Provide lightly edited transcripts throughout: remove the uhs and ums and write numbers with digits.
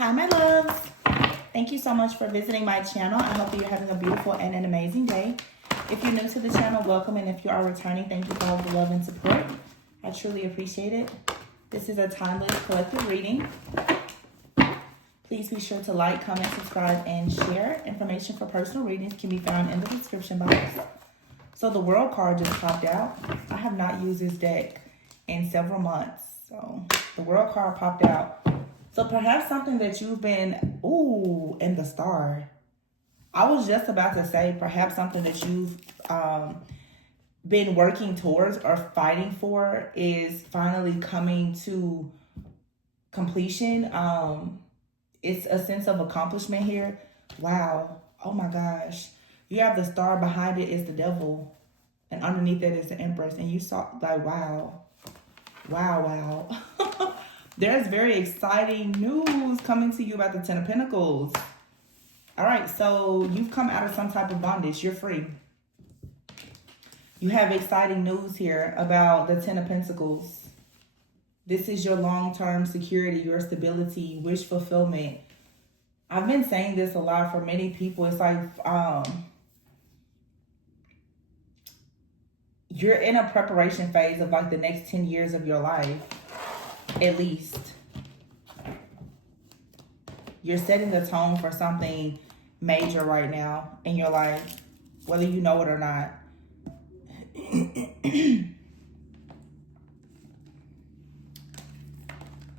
Hi, my loves. Thank you so much for visiting my channel. I hope that you're having a beautiful and an amazing day. If you're new to the channel, welcome. And if you are returning, thank you for all the love and support. I truly appreciate it. This is a timeless collective reading. Please be sure to like, comment, subscribe, and share. Information for personal readings can be found in the description box. So the World card just popped out. I have not used this deck in several months. So the World card popped out. So perhaps something that you've been, and the Star. I was just about to say perhaps something that you've been working towards or fighting for is finally coming to completion. It's a sense of accomplishment here. Wow. Oh my gosh. You have the Star, behind it is the Devil, and underneath that is the Empress. And you saw, like, wow. Wow. There's very exciting news coming to you about the Ten of Pentacles. All right, so you've come out of some type of bondage. You're free. You have exciting news here about the Ten of Pentacles. This is your long-term security, your stability, wish fulfillment. I've been saying this a lot for many people. It's like you're in a preparation phase of like the next 10 years of your life, at least. You're setting the tone for something major right now in your life, whether you know it or not.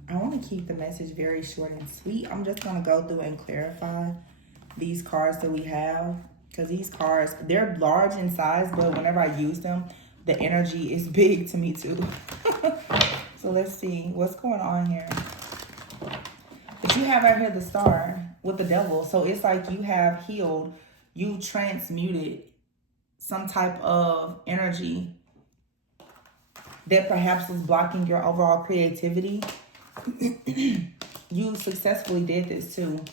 I want to keep the message very short and sweet. I'm just going to go through and clarify these cards that we have, because these cards, they're large in size, but whenever I use them, the energy is big to me too. So let's see what's going on here. But you have right here the Star with the Devil. So it's like you have healed, you transmuted some type of energy that perhaps was blocking your overall creativity. You successfully did this too.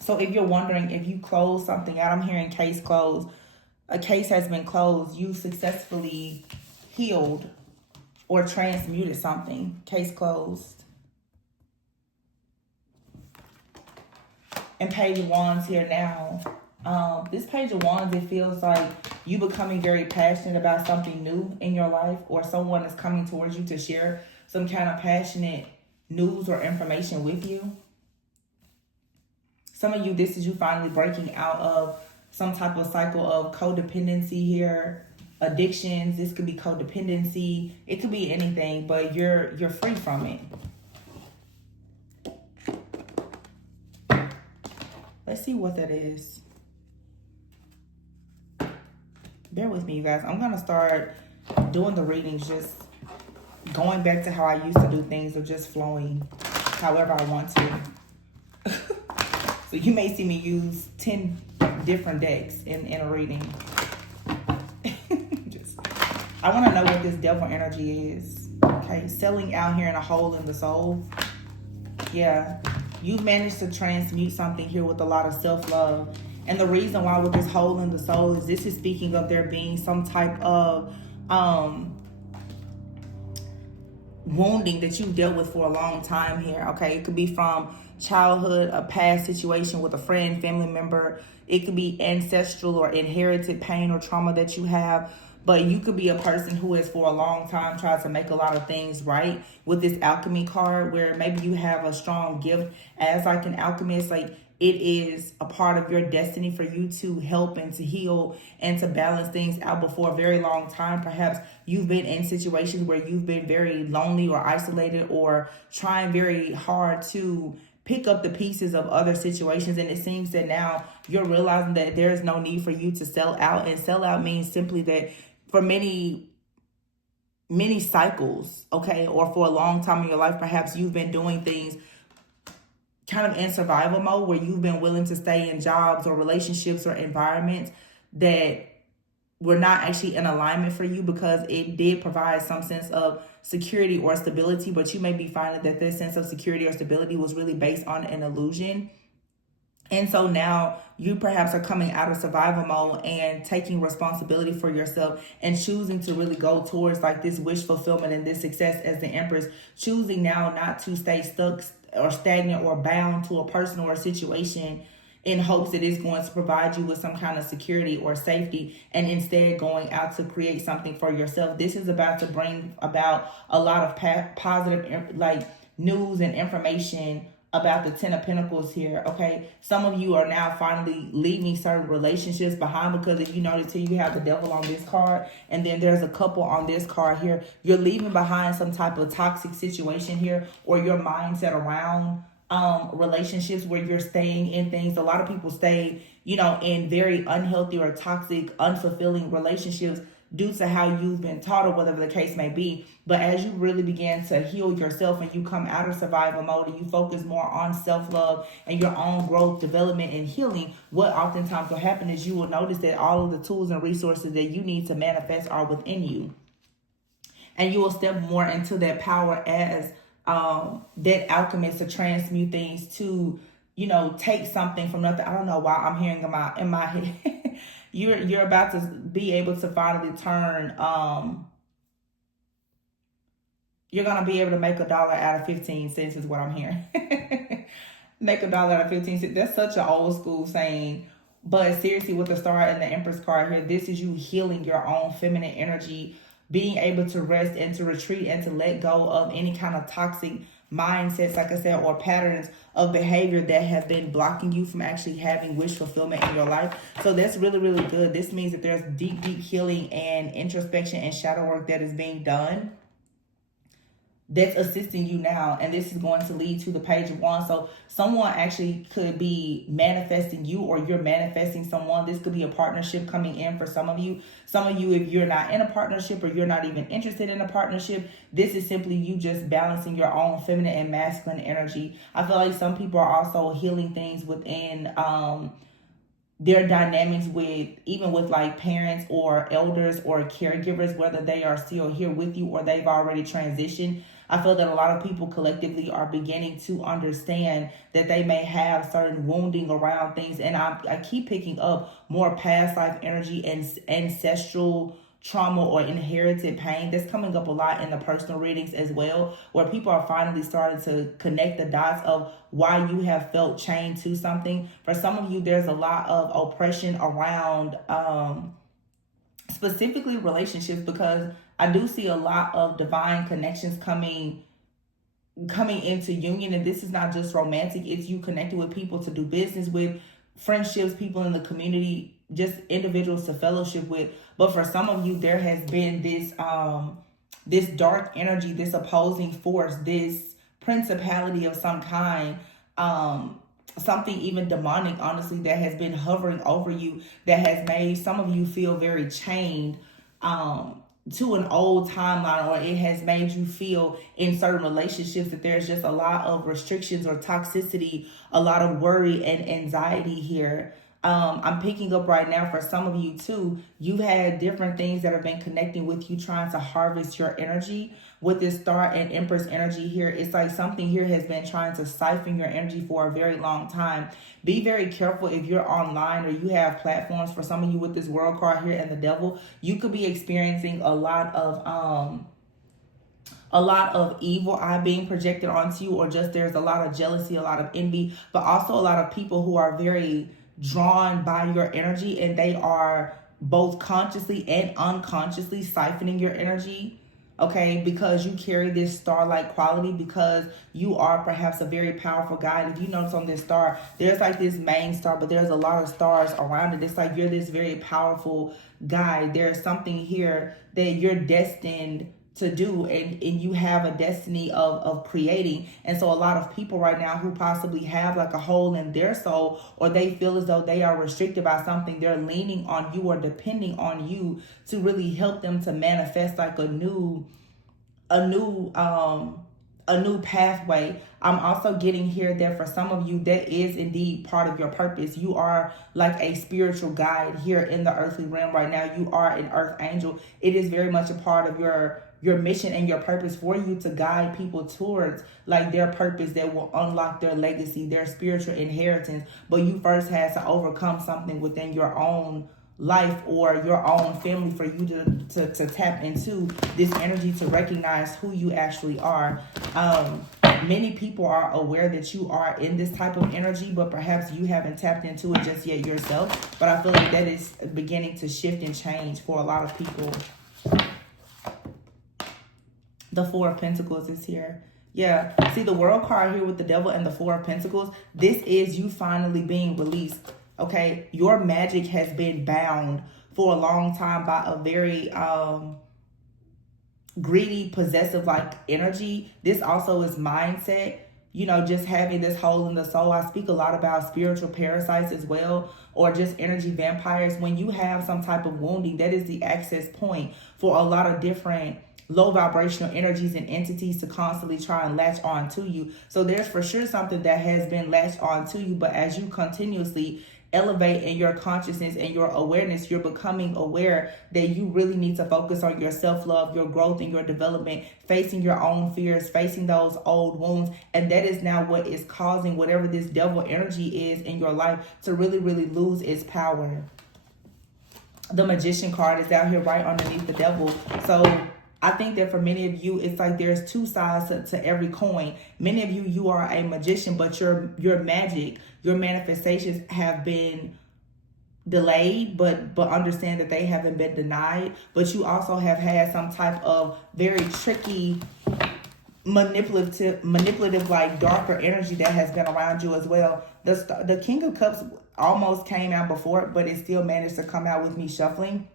So if you're wondering if you closed something out, I'm hearing case closed. A case has been closed. You successfully healed or transmuted something. Case closed. And Page of Wands here now. This Page of Wands, it feels like you becoming very passionate about something new in your life, or someone is coming towards you to share some kind of passionate news or information with you. Some of you, this is you finally breaking out of some type of cycle of codependency here. Addictions, this could be codependency. It could be anything, but you're free from it. Let's see what that is. Bear with me, you guys. I'm going to start doing the readings, just going back to how I used to do things, or just flowing however I want to. So you may see me use 10 different decks in a reading. I want to know what this Devil energy is. Okay, selling out here in a hole in the soul. Yeah, you've managed to transmute something here with a lot of self-love. And the reason why with this hole in the soul is this is speaking of there being some type of wounding that you've dealt with for a long time here. Okay, it could be from childhood, a past situation with a friend, family member. It could be ancestral or inherited pain or trauma that you have. But you could be a person who has for a long time tried to make a lot of things right with this alchemy card, where maybe you have a strong gift as like an alchemist. Like it is a part of your destiny for you to help and to heal and to balance things out. But for a very long time, perhaps you've been in situations where you've been very lonely or isolated, or trying very hard to pick up the pieces of other situations. And it seems that now you're realizing that there is no need for you to sell out. And sell out means simply that for many cycles, okay, or for a long time in your life, perhaps you've been doing things kind of in survival mode, where you've been willing to stay in jobs or relationships or environments that were not actually in alignment for you, because it did provide some sense of security or stability, but you may be finding that this sense of security or stability was really based on an illusion. And so now you perhaps are coming out of survival mode and taking responsibility for yourself and choosing to really go towards like this wish fulfillment and this success as the Empress, choosing now not to stay stuck or stagnant or bound to a person or a situation in hopes that it's going to provide you with some kind of security or safety, and instead going out to create something for yourself. This is about to bring about a lot of positive like news and information about the Ten of Pentacles here, okay? Some of you are now finally leaving certain relationships behind, because if you notice here, you have the Devil on this card, and then there's a couple on this card here. You're leaving behind some type of toxic situation here, or your mindset around relationships where you're staying in things. A lot of people stay, you know, in very unhealthy or toxic, unfulfilling relationships due to how you've been taught or whatever the case may be. But as you really begin to heal yourself and you come out of survival mode and you focus more on self-love and your own growth, development, and healing, what oftentimes will happen is you will notice that all of the tools and resources that you need to manifest are within you. And you will step more into that power as that alchemist to transmute things, to, you know, take something from nothing. I don't know why I'm hearing in my head. You're about to be able to finally turn. You're gonna be able to make $1 out of 15 cents is what I'm hearing. Make $1 out of 15 cents. That's such an old school saying. But seriously, with the Star and the Empress card here, this is you healing your own feminine energy, being able to rest and to retreat and to let go of any kind of toxic mindsets, like I said, or patterns of behavior that have been blocking you from actually having wish fulfillment in your life. So that's really, really good. This means that there's deep, deep healing and introspection and shadow work that is being done that's assisting you now, and this is going to lead to the Page of Wands. So someone actually could be manifesting you, or you're manifesting someone. This could be a partnership coming in for some of you. Some of you, if you're not in a partnership or you're not even interested in a partnership, this is simply you just balancing your own feminine and masculine energy. I feel like some people are also healing things within their dynamics with, even with like parents or elders or caregivers, whether they are still here with you or they've already transitioned. I feel that a lot of people collectively are beginning to understand that they may have certain wounding around things. And I keep picking up more past life energy and ancestral trauma or inherited pain. That's coming up a lot in the personal readings as well, where people are finally starting to connect the dots of why you have felt chained to something. For some of you, there's a lot of oppression around specifically relationships, because I do see a lot of divine connections coming into union. And this is not just romantic, it's you connecting with people to do business with, friendships, people in the community, just individuals to fellowship with. But for some of you, there has been this dark energy, this opposing force, this principality of some kind, something even demonic, honestly, that has been hovering over you, that has made some of you feel very chained to an old timeline, or it has made you feel in certain relationships that there's just a lot of restrictions or toxicity, a lot of worry and anxiety here. I'm picking up right now for some of you too, you've had different things that have been connecting with you, trying to harvest your energy. With this Star and Empress energy here, it's like something here has been trying to siphon your energy for a very long time. Be very careful if you're online or you have platforms. For some of you with this World card here and the Devil, you could be experiencing a lot of evil eye being projected onto you, or just there's a lot of jealousy, a lot of envy, but also a lot of people who are very drawn by your energy, and they are both consciously and unconsciously siphoning your energy, okay, because you carry this star-like quality, because you are perhaps a very powerful guide. If you notice on this star, there's like this main star, but there's a lot of stars around it. It's like you're this very powerful guide. There's something here that you're destined to do, and you have a destiny of creating. And so a lot of people right now who possibly have like a hole in their soul, or they feel as though they are restricted by something, they're leaning on you or depending on you to really help them to manifest like a new pathway. I'm also getting here that for some of you, that is indeed part of your purpose. You are like a spiritual guide here in the earthly realm right now. You are an earth angel. It is very much a part of your mission and your purpose for you to guide people towards like their purpose that will unlock their legacy, their spiritual inheritance. But you first had to overcome something within your own life or your own family for you to tap into this energy, to recognize who you actually are. Many people are aware that you are in this type of energy, but perhaps you haven't tapped into it just yet yourself. But I feel like that is beginning to shift and change for a lot of people. The Four of Pentacles is here. Yeah, see the World card here with the Devil and the Four of Pentacles. This is you finally being released, okay? Your magic has been bound for a long time by a very greedy, possessive like energy. This also is mindset, you know, just having this hole in the soul. I speak a lot about spiritual parasites as well, or just energy vampires. When you have some type of wounding, that is the access point for a lot of different low vibrational energies and entities to constantly try and latch on to you. So there's for sure something that has been latched on to you, but as you continuously elevate in your consciousness and your awareness, you're becoming aware that you really need to focus on your self-love, your growth, and your development, facing your own fears, facing those old wounds. And that is now what is causing whatever this devil energy is in your life to really, really lose its power. The Magician card is out here right underneath the devil. So I think that for many of you, it's like there's two sides to every coin. Many of you, you are a magician, but your magic, your manifestations have been delayed, but understand that they haven't been denied. But you also have had some type of very tricky, manipulative, like darker energy that has been around you as well. The King of Cups almost came out before, but it still managed to come out with me shuffling.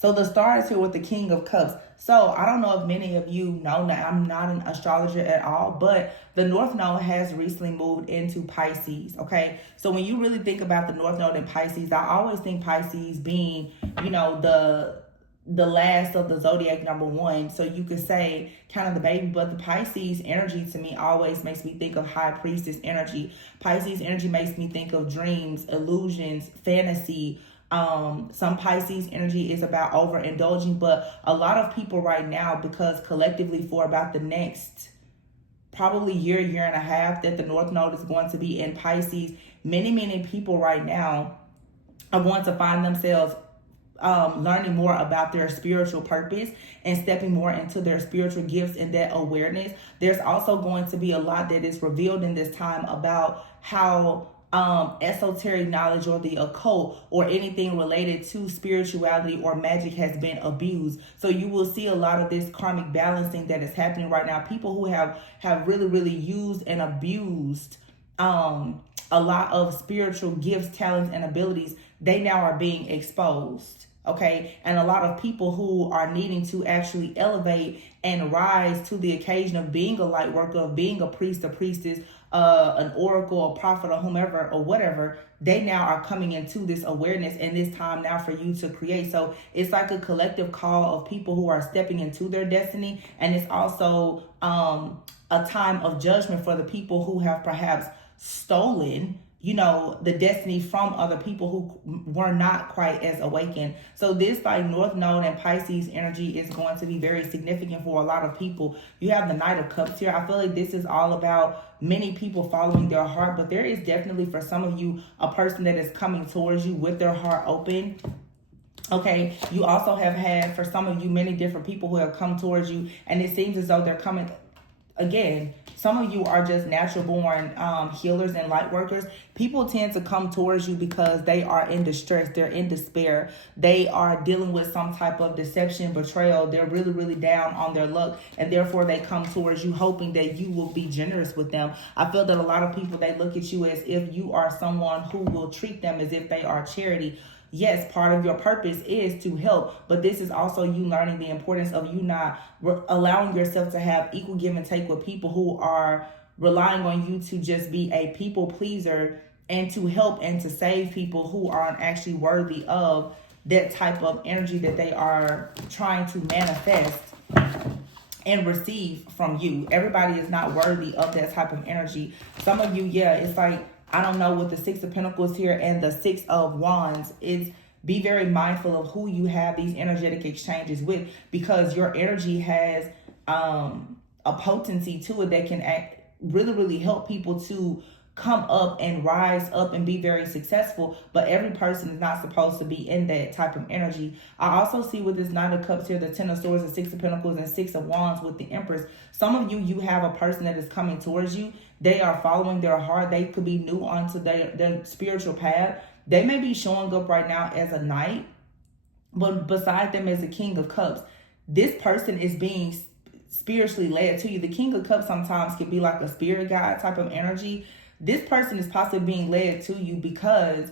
So the Star is here with the King of Cups. So I don't know if many of you know that I'm not an astrologer at all, but the North Node has recently moved into Pisces, okay? So when you really think about the North Node in Pisces, I always think Pisces being, you know, the last of the zodiac, number one. So you could say kind of the baby, but the Pisces energy to me always makes me think of High Priestess energy. Pisces energy makes me think of dreams, illusions, fantasy. Some Pisces energy is about overindulging, but a lot of people right now, because collectively for about the next probably year and a half that the North Node is going to be in Pisces, many people right now are going to find themselves learning more about their spiritual purpose and stepping more into their spiritual gifts and that awareness. There's also going to be a lot that is revealed in this time about how esoteric knowledge or the occult or anything related to spirituality or magic has been abused. So you will see a lot of this karmic balancing that is happening right now. People who have really used and abused a lot of spiritual gifts, talents, and abilities, they now are being exposed. Okay, and a lot of people who are needing to actually elevate and rise to the occasion of being a light worker, of being a priest, a priestess, an oracle, a prophet, or whomever, or whatever, they now are coming into this awareness and this time now for you to create. So it's like a collective call of people who are stepping into their destiny, and it's also a time of judgment for the people who have perhaps stolen, you know, the destiny from other people who were not quite as awakened. So this like North Node and Pisces energy is going to be very significant for a lot of people. You have the Knight of Cups here. I feel like this is all about many people following their heart, but there is definitely for some of you a person that is coming towards you with their heart open. Okay, you also have had for some of you many different people who have come towards you, and it seems as though they're coming again. Some of you are just natural born healers and light workers. People tend to come towards you because they are in distress. They're in despair. They are dealing with some type of deception, betrayal. They're really down on their luck. And therefore they come towards you hoping that you will be generous with them. I feel that a lot of people, they look at you as if you are someone who will treat them as if they are charity. Yes, part of your purpose is to help, but this is also you learning the importance of you not allowing yourself to have equal give and take with people who are relying on you to just be a people pleaser and to help and to save people who aren't actually worthy of that type of energy that they are trying to manifest and receive from you. Everybody is not worthy of that type of energy. Some of you, yeah, it's like, I don't know, with the Six of Pentacles here and the Six of Wands, be very mindful of who you have these energetic exchanges with, because your energy has a potency to it that can really, really help people to come up and rise up and be very successful. But every person is not supposed to be in that type of energy. I also see with this Nine of Cups here, the Ten of Swords, the Six of Pentacles, and Six of Wands with the Empress. Some of you have a person that is coming towards you. They are following their heart. They could be new onto their spiritual path. They may be showing up right now as a knight, but beside them as a King of Cups. This person is being spiritually led to you. The King of Cups sometimes can be like a spirit guide type of energy. This person is possibly being led to you because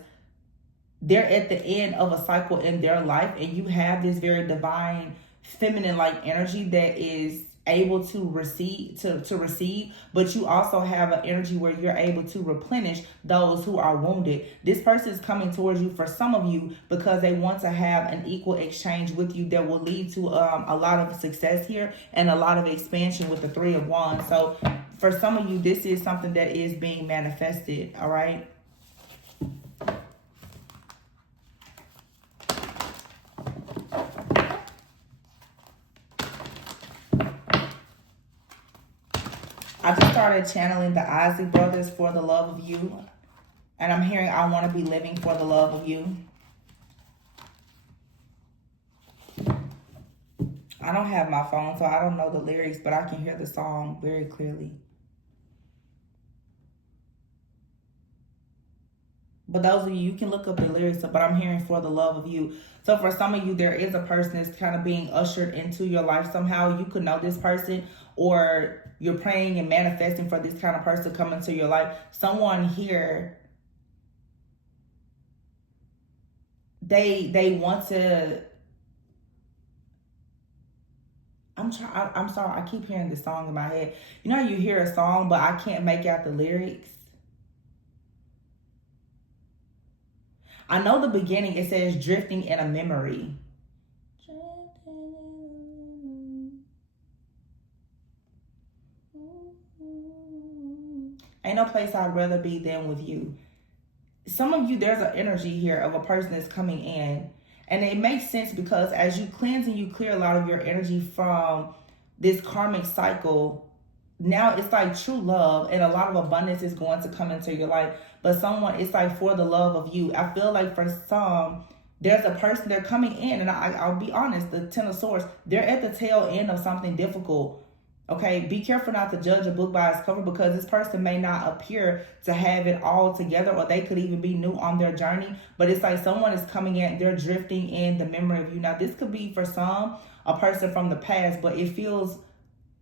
they're at the end of a cycle in their life, and you have this very divine feminine like energy that is able to receive, but you also have an energy where you're able to replenish those who are wounded. This person is coming towards you, for some of you, because they want to have an equal exchange with you that will lead to a lot of success here and a lot of expansion with the Three of Wands. So for some of you, this is something that is being manifested. All right. I just started channeling the Isley Brothers for the love of you. And I'm hearing, I want to be living for the love of you. I don't have my phone, so I don't know the lyrics, but I can hear the song very clearly. But those of you can look up the lyrics, but I'm hearing for the love of you. So for some of you, there is a person that's kind of being ushered into your life somehow. You could know this person, or you're praying and manifesting for this kind of person to come into your life. Someone here, they want to... I'm sorry, I keep hearing this song in my head. You know, you hear a song, but I can't make out the lyrics. I know the beginning, it says drifting in a memory. Ain't no place I'd rather be than with you. Some of you, there's an energy here of a person that's coming in. And it makes sense because as you cleanse and you clear a lot of your energy from this karmic cycle, now it's like true love and a lot of abundance is going to come into your life. But someone, it's like for the love of you. I feel like for some, there's a person, they're coming in, and I'll be honest, the Ten of Swords, they're at the tail end of something difficult. Okay, be careful not to judge a book by its cover, because this person may not appear to have it all together, or they could even be new on their journey. But it's like someone is coming in, they're drifting in the memory of you. Now, this could be for some a person from the past, but it feels,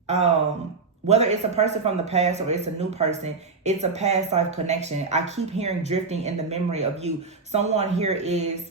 whether it's a person from the past or it's a new person, it's a past life connection. I keep hearing drifting in the memory of you. Someone here is...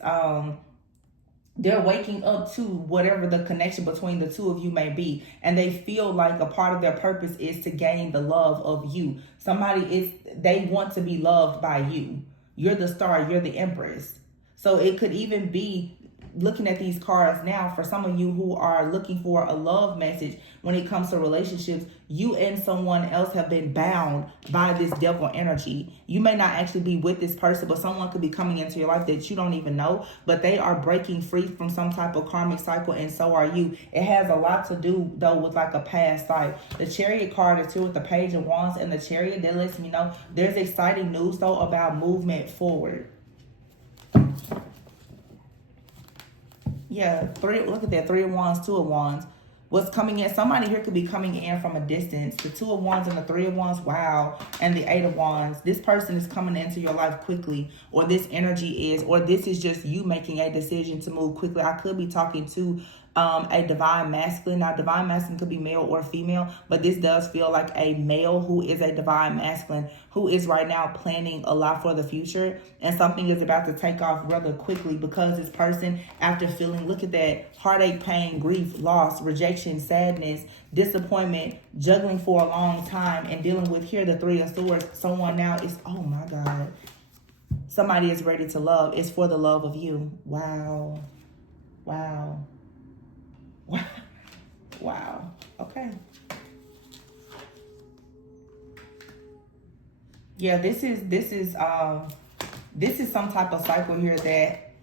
they're waking up to whatever the connection between the two of you may be. And they feel like a part of their purpose is to gain the love of you. They want to be loved by you. You're the star, you're the empress. So it could even be, looking at these cards now, for some of you who are looking for a love message when it comes to relationships, you and someone else have been bound by this devil energy. You may not actually be with this person, but someone could be coming into your life that you don't even know, but they are breaking free from some type of karmic cycle, and so are you. It has a lot to do, though, with like a past life. The Chariot card is here with the Page of Wands and the Chariot. That lets me know there's exciting news, though, about movement forward. Yeah, look at that, Three of Wands, Two of Wands. What's coming in? Somebody here could be coming in from a distance. The Two of Wands and the Three of Wands, wow. And the Eight of Wands. This person is coming into your life quickly, or this energy is, or this is just you making a decision to move quickly. I could be talking to a divine masculine. Now, divine masculine could be male or female, but this does feel like a male who is a divine masculine, who is right now planning a lot for the future, and something is about to take off rather quickly, because this person, after feeling, look at that, heartache, pain, grief, loss, rejection, sadness, disappointment, juggling for a long time, and dealing with here the Three of Swords, someone now is, oh my God, somebody is ready to love. It's for the love of you. Wow. Wow. Wow. Okay. Yeah, this is some type of cycle here that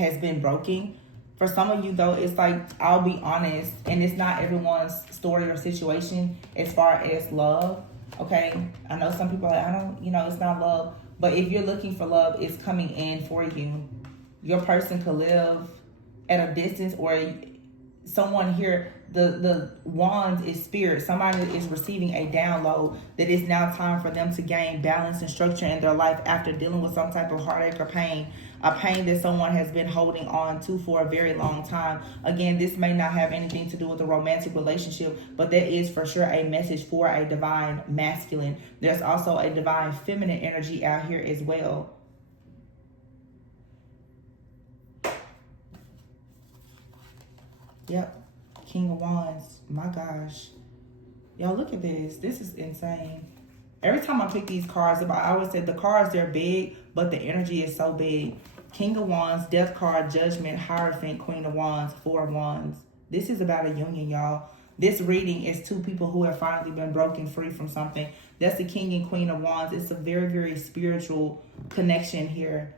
has been broken. For some of you, though, it's like, I'll be honest, and it's not everyone's story or situation as far as love, okay? I know some people are like, I don't, you know, it's not love. But if you're looking for love, it's coming in for you. Your person could live at a distance, or someone here, the wands is spirit. Somebody is receiving a download that it's now time for them to gain balance and structure in their life after dealing with some type of heartache or pain. A pain that someone has been holding on to for a very long time. Again, this may not have anything to do with a romantic relationship, but there is for sure a message for a divine masculine. There's also a divine feminine energy out here as well. Yep. King of Wands. My gosh. Y'all, look at this. This is insane. Every time I pick these cards up, I always say the cards, they're big, but the energy is so big. King of Wands, Death card, Judgment, Hierophant, Queen of Wands, Four of Wands. This is about a union, y'all. This reading is two people who have finally been broken free from something. That's the King and Queen of Wands. It's a very, very spiritual connection here.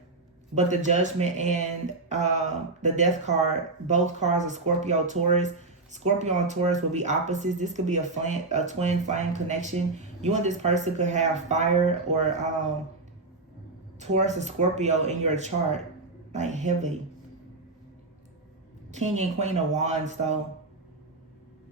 But the Judgment and the Death card, both cards are Scorpio, Taurus. Scorpio and Taurus will be opposites. This could be a twin flame connection. You and this person could have fire or Taurus or Scorpio in your chart, like heavily. King and Queen of Wands, though.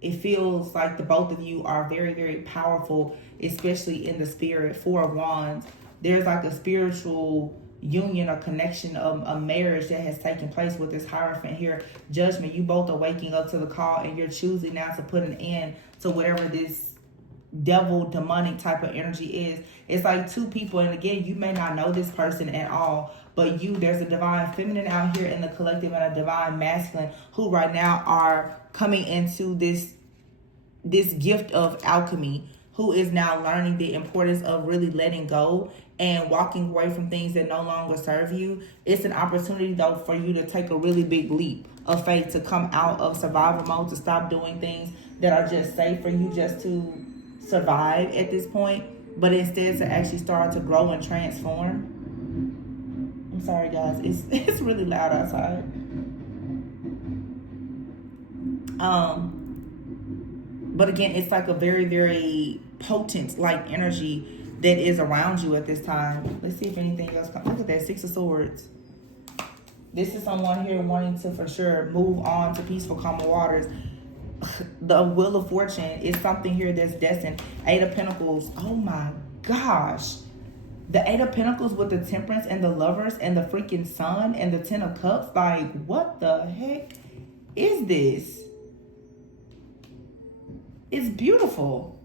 It feels like the both of you are very, very powerful, especially in the spirit. Four of Wands. There's like a spiritual union or connection of a marriage that has taken place with this Hierophant here. Judgment, you both are waking up to the call and you're choosing now to put an end to whatever this devil demonic type of energy is. It's like two people, and again, you may not know this person at all, but there's a divine feminine out here in the collective and a divine masculine who right now are coming into this gift of alchemy, who is now learning the importance of really letting go and walking away from things that no longer serve you. It's an opportunity, though, for you to take a really big leap of faith, to come out of survival mode, to stop doing things that are just safe for you just to survive at this point, but instead to actually start to grow and transform. I'm sorry, guys. It's really loud outside. But again, it's like a very, very potent like energy that is around you at this time. Let's see if anything else comes. Look at that, Six of Swords. This is someone here wanting to for sure move on to peaceful, calmer waters. The Wheel of Fortune is something here that's destined. Eight of Pentacles. Oh my gosh. The Eight of Pentacles with the Temperance and the Lovers and the freaking Sun and the Ten of Cups. Like, what the heck is this? It's beautiful.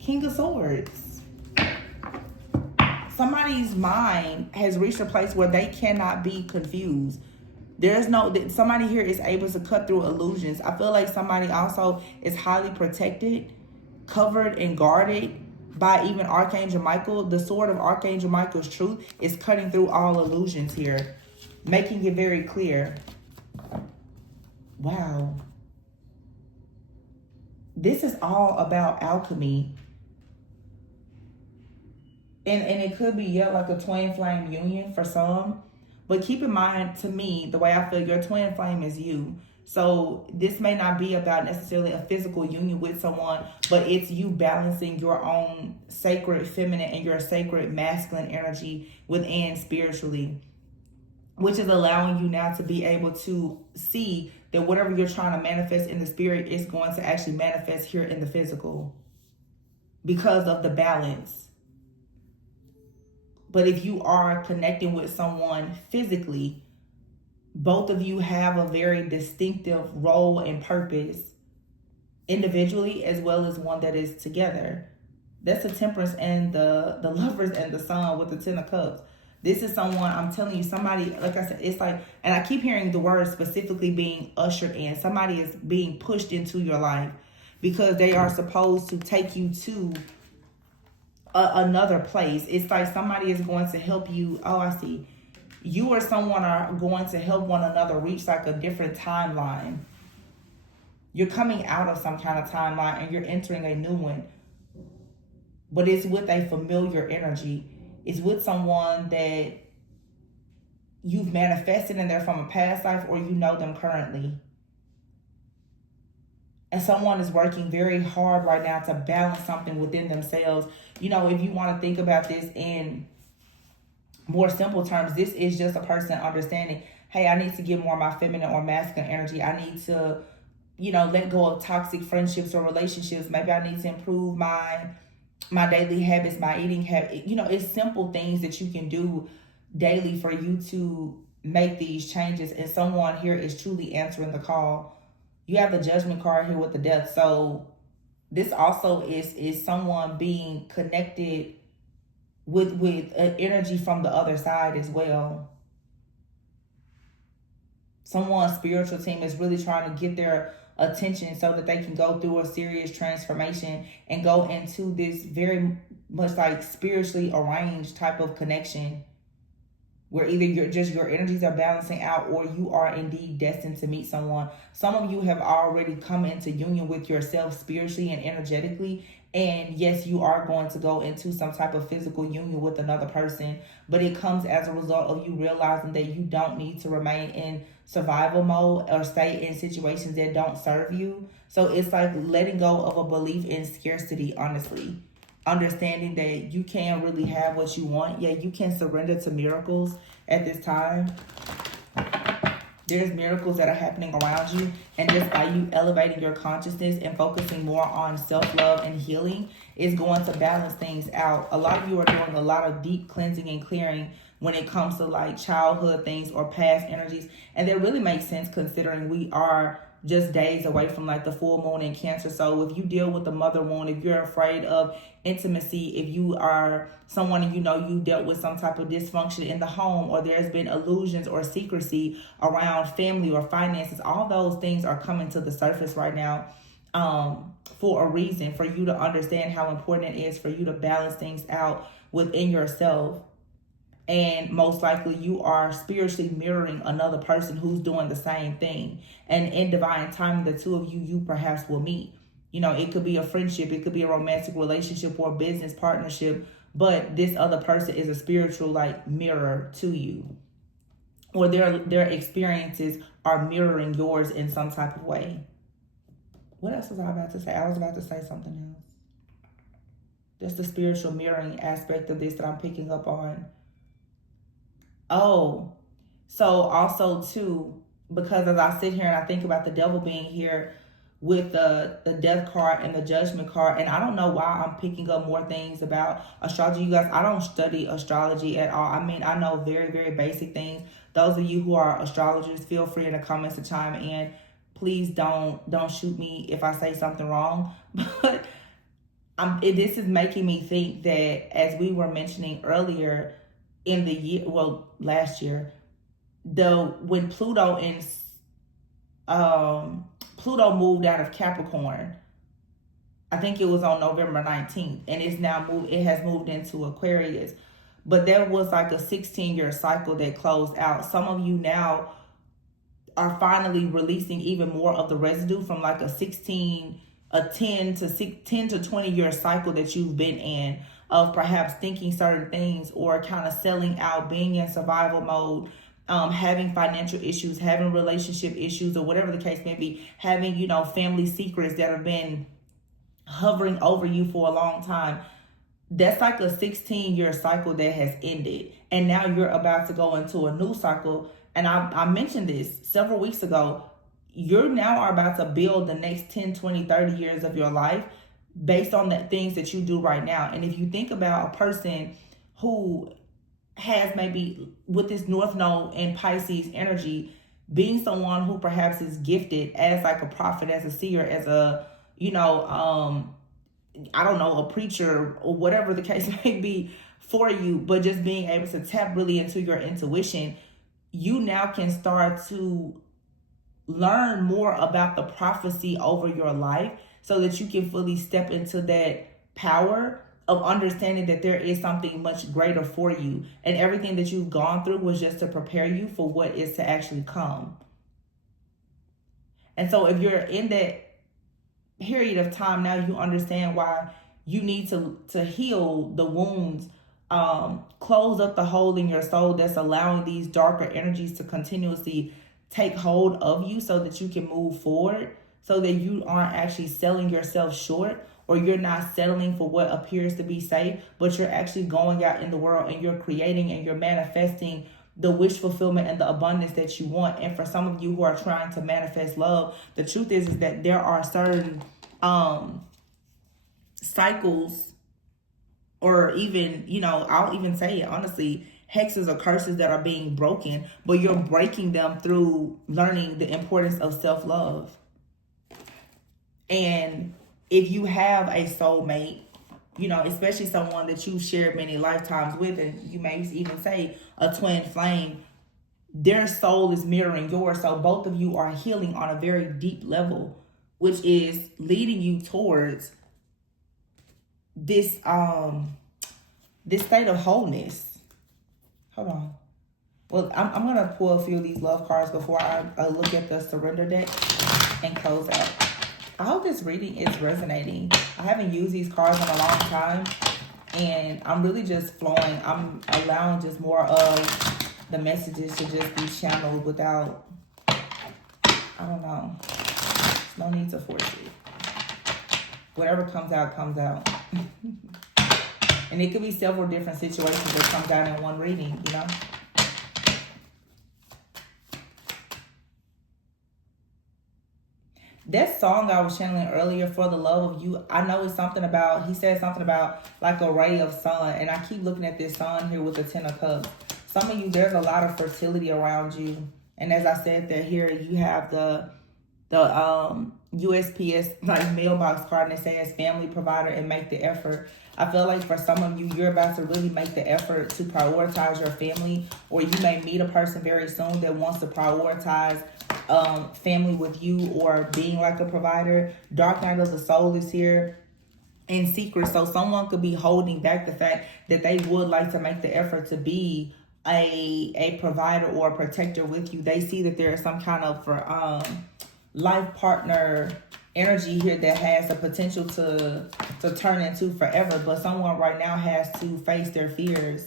King of Swords. Somebody's mind has reached a place where they cannot be confused. Somebody here is able to cut through illusions. I feel like somebody also is highly protected, covered, and guarded by even Archangel Michael. The sword of Archangel Michael's truth is cutting through all illusions here, making it very clear. Wow. This is all about alchemy. And it could be, yeah, like a twin flame union for some. But keep in mind, to me, the way I feel, your twin flame is you. So this may not be about necessarily a physical union with someone, but it's you balancing your own sacred feminine and your sacred masculine energy within spiritually, which is allowing you now to be able to see that whatever you're trying to manifest in the spirit is going to actually manifest here in the physical because of the balance. But if you are connecting with someone physically, both of you have a very distinctive role and purpose individually as well as one that is together. That's the Temperance and the Lovers and the Sun with the Ten of Cups. This is someone, I'm telling you, somebody, like I said, it's like, and I keep hearing the word specifically being ushered in. Somebody is being pushed into your life because they are supposed to take you to another place. It's like somebody is going to help you. Oh, I see. You or someone are going to help one another reach like a different timeline. You're coming out of some kind of timeline and you're entering a new one. But it's with a familiar energy. It's with someone that you've manifested and they're from a past life, or you know them currently. And someone is working very hard right now to balance something within themselves. You know, if you want to think about this in more simple terms, this is just a person understanding, hey, I need to get more of my feminine or masculine energy. I need to, you know, let go of toxic friendships or relationships. Maybe I need to improve my daily habits, my eating habit. You know, it's simple things that you can do daily for you to make these changes. And someone here is truly answering the call. You have the Judgment card here with the Death. So this also is someone being connected with energy from the other side as well. Someone's spiritual team is really trying to get their attention so that they can go through a serious transformation and go into this very much like spiritually arranged type of connection, where either your energies are balancing out, or you are indeed destined to meet someone. Some of you have already come into union with yourself spiritually and energetically. And yes, you are going to go into some type of physical union with another person, but it comes as a result of you realizing that you don't need to remain in survival mode or stay in situations that don't serve you. So it's like letting go of a belief in scarcity, honestly. Understanding that you can really have what you want. Yeah, you can surrender to miracles at this time. There's miracles that are happening around you. And just by you elevating your consciousness and focusing more on self-love and healing is going to balance things out. A lot of you are doing a lot of deep cleansing and clearing when it comes to like childhood things or past energies. And that really makes sense considering we are just days away from like the full moon in Cancer. So if you deal with the mother wound, if you're afraid of intimacy, if you are someone and you know you dealt with some type of dysfunction in the home, or there's been illusions or secrecy around family or finances, all those things are coming to the surface right now for a reason, for you to understand how important it is for you to balance things out within yourself. And most likely you are spiritually mirroring another person who's doing the same thing. And in divine timing, the two of you perhaps will meet. You know, it could be a friendship, it could be a romantic relationship or a business partnership, but this other person is a spiritual like mirror to you. Or their experiences are mirroring yours in some type of way. What else was I about to say? I was about to say something else. That's the spiritual mirroring aspect of this that I'm picking up on. Oh, so also too, because as I sit here and I think about the devil being here with the Death card and the Judgment card, and I don't know why I'm picking up more things about astrology. You guys, I don't study astrology at all. I mean, I know very, very basic things. Those of you who are astrologers, feel free in the comments to chime in. Please don't shoot me if I say something wrong. But this is making me think that, as we were mentioning earlier, in the year, well, last year, when Pluto moved out of Capricorn, I think it was on November 19th, and it has moved into Aquarius. But there was like a 16-year cycle that closed out. Some of you now are finally releasing even more of the residue from like a 10 to 20 year cycle that you've been in, of perhaps thinking certain things or kind of selling out, being in survival mode, having financial issues, having relationship issues, or whatever the case may be, having, you know, family secrets that have been hovering over you for a long time. That's like a 16-year cycle that has ended. And now you're about to go into a new cycle. And I mentioned this several weeks ago. You now are about to build the next 10, 20, 30 years of your life based on the things that you do right now. And if you think about a person who has maybe with this North Node and Pisces energy, being someone who perhaps is gifted as like a prophet, as a seer, as a, you know, I don't know, a preacher or whatever the case may be for you, but just being able to tap really into your intuition, you now can start to learn more about the prophecy over your life so that you can fully step into that power of understanding that there is something much greater for you. And everything that you've gone through was just to prepare you for what is to actually come. And so if you're in that period of time now, you understand why you need to heal the wounds close up the hole in your soul that's allowing these darker energies to continuously take hold of you so that you can move forward, so that you aren't actually selling yourself short, or you're not settling for what appears to be safe, but you're actually going out in the world and you're creating and you're manifesting the wish fulfillment and the abundance that you want. And for some of you who are trying to manifest love, the truth is that there are certain cycles, or even, you know, I'll even say it honestly, hexes or curses that are being broken, but you're breaking them through learning the importance of self-love. And if you have a soulmate, you know, especially someone that you've shared many lifetimes with, and you may even say a twin flame, their soul is mirroring yours. So both of you are healing on a very deep level, which is leading you towards this this state of wholeness. Hold on. Well, I'm gonna pull a few of these love cards before I look at the surrender deck and close out. I hope this reading is resonating. I haven't used these cards in a long time, and I'm really just flowing. I'm allowing just more of the messages to just be channeled without, I don't know. There's no need to force it. Whatever comes out, comes out. And it could be several different situations that comes out in one reading, you know? That song I was channeling earlier, For the Love of You, I know it's something about, he said something about like a ray of sun. And I keep looking at this sun here with the Ten of Cups. Some of you, there's a lot of fertility around you. And as I said, that here you have the USPS like mailbox card, and it says family, provider, and make the effort. I feel like for some of you, you're about to really make the effort to prioritize your family, or you may meet a person very soon that wants to prioritize family with you, or being like a provider. Dark night of the soul is here in secret, so someone could be holding back the fact that they would like to make the effort to be a provider or a protector with you. They see that there is some kind of life partner energy here that has the potential to turn into forever, but someone right now has to face their fears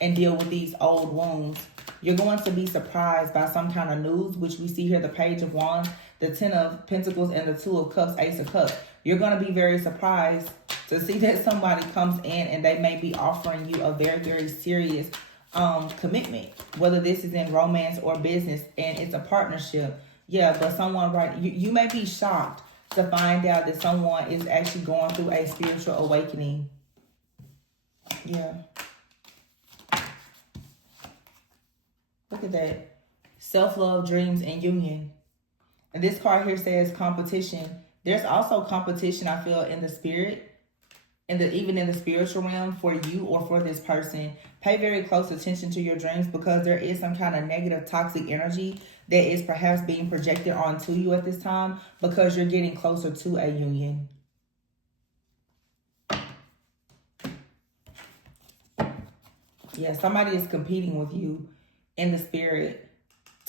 and deal with these old wounds. You're going to be surprised by some kind of news, which we see here, the Page of Wands, the Ten of Pentacles, and the Two of Cups, Ace of Cups. You're going to be very surprised to see that somebody comes in and they may be offering you a very, very serious commitment, whether this is in romance or business, and it's a partnership. Yeah, but someone, right, you may be shocked to find out that someone is actually going through a spiritual awakening. Yeah. Look at that. Self-love, dreams, and union. And this card here says competition. There's also competition, I feel, in the spirit, even in the spiritual realm for you or for this person. Pay very close attention to your dreams, because there is some kind of negative, toxic energy that is perhaps being projected onto you at this time, because you're getting closer to a union. Yeah, somebody is competing with you in the spirit.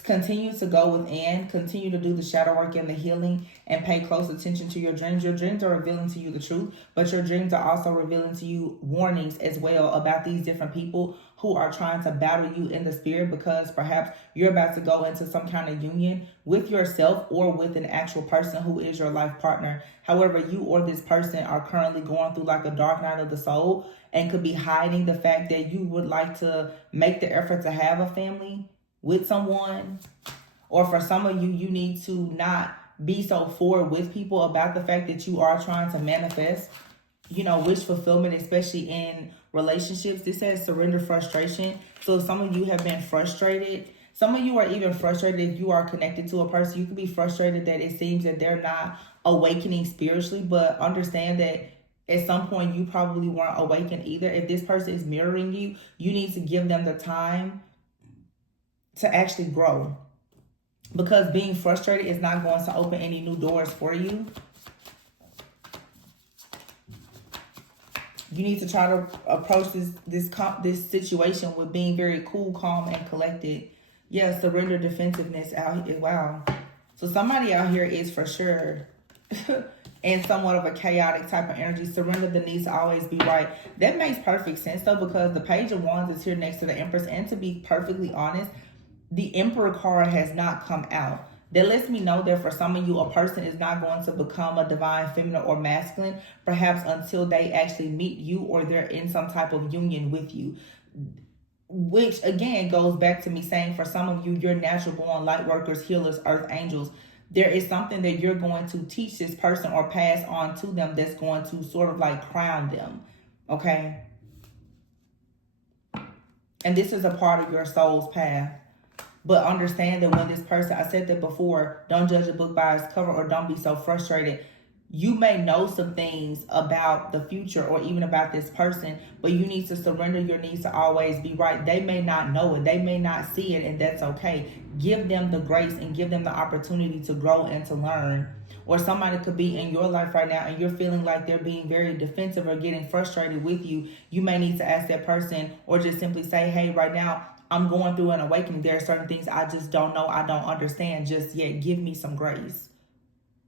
Continue to go within, continue to do the shadow work and the healing, and pay close attention to your dreams. Your dreams are revealing to you the truth, but your dreams are also revealing to you warnings as well about these different people who are trying to battle you in the spirit, because perhaps you're about to go into some kind of union with yourself or with an actual person who is your life partner. However, you or this person are currently going through like a dark night of the soul, and could be hiding the fact that you would like to make the effort to have a family with someone. Or for some of you, you need to not be so forward with people about the fact that you are trying to manifest, you know, wish fulfillment, especially in relationships. This says surrender frustration. So some of you have been frustrated. Some of you are even frustrated if you are connected to a person. You could be frustrated that it seems that they're not awakening spiritually, but understand that at some point you probably weren't awakened either. If this person is mirroring you, you need to give them the time to actually grow, because being frustrated is not going to open any new doors for you. You need to try to approach this situation with being very cool, calm, and collected. Yeah, surrender defensive out here. Wow. So somebody out here is for sure in somewhat of a chaotic type of energy. Surrender the needs to always be right. That makes perfect sense though, because the Page of Wands is here next to the Empress. And to be perfectly honest, the Emperor card has not come out. That lets me know that for some of you, a person is not going to become a divine feminine or masculine, perhaps until they actually meet you or they're in some type of union with you. Which again goes back to me saying, for some of you, you're natural born light workers, healers, earth angels. There is something that you're going to teach this person or pass on to them that's going to sort of like crown them. Okay? And this is a part of your soul's path. But understand that when this person, I said that before, don't judge a book by its cover, or don't be so frustrated. You may know some things about the future or even about this person, but you need to surrender your needs to always be right. They may not know it. They may not see it, and that's okay. Give them the grace and give them the opportunity to grow and to learn. Or somebody could be in your life right now and you're feeling like they're being very defensive or getting frustrated with you. You may need to ask that person, or just simply say, hey, right now, I'm going through an awakening. There are certain things I just don't know. I don't understand just yet. Give me some grace.